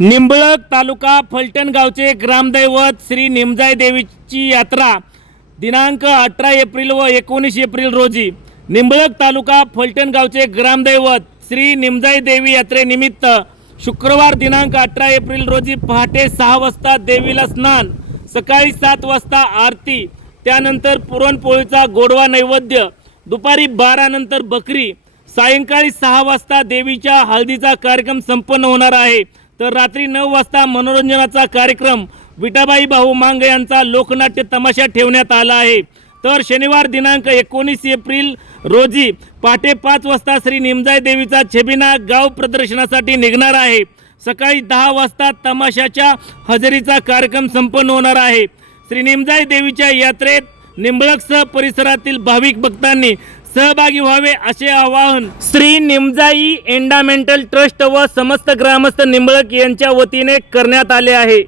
निंबळक तालुका फलटण गावचे ग्रामदैवत श्री निमजाई देवीची यात्रा दिनांक 18 एप्रिल व 19 एप्रिल रोजी निंबळक तालुका फलटण गावचे ग्रामदैवत श्री निमजाई देवी यात्रेनिमित्त शुक्रवार दिनांक 18 एप्रिल रोजी पहाटे 6 वाजता देवीला स्नान, सकाळी 7 वाजता आरती, त्यानंतर पुरणपोळीचा गोडवा नैवेद्य, दुपारी 12 नंतर बकरी, सायंकाळी 6 वाजता देवीच्या हळदीचा कार्यक्रम संपन्न होणार आहे। तर रात्री 9 वाजता मनोरंजनाचा कार्यक्रम विठाबाई भाऊ मांग यांचा लोकनाट्य तमाशा ठेवण्यात आला आहे। तर शनिवार दिनांक 19 एप्रिल रोजी पहाटे 5 वाजता श्री निमजाई देवीचा छबिना गाव प्रदर्शनासाठी निघणार आहे। सकाळी 10 वाजता तमाशाच्या हजेरीचा कार्यक्रम संपन्न होणार आहे। श्री निमजाई देवीच्या यात्रेत निंबळकसह परिसरातील भाविक भक्तांनी सहभागी व्हावे असे आवाहन श्री निमजाई एंडामेंटल ट्रस्ट व समस्त ग्रामस्थ निंबळक यांच्या वतीने करण्यात आले आहे।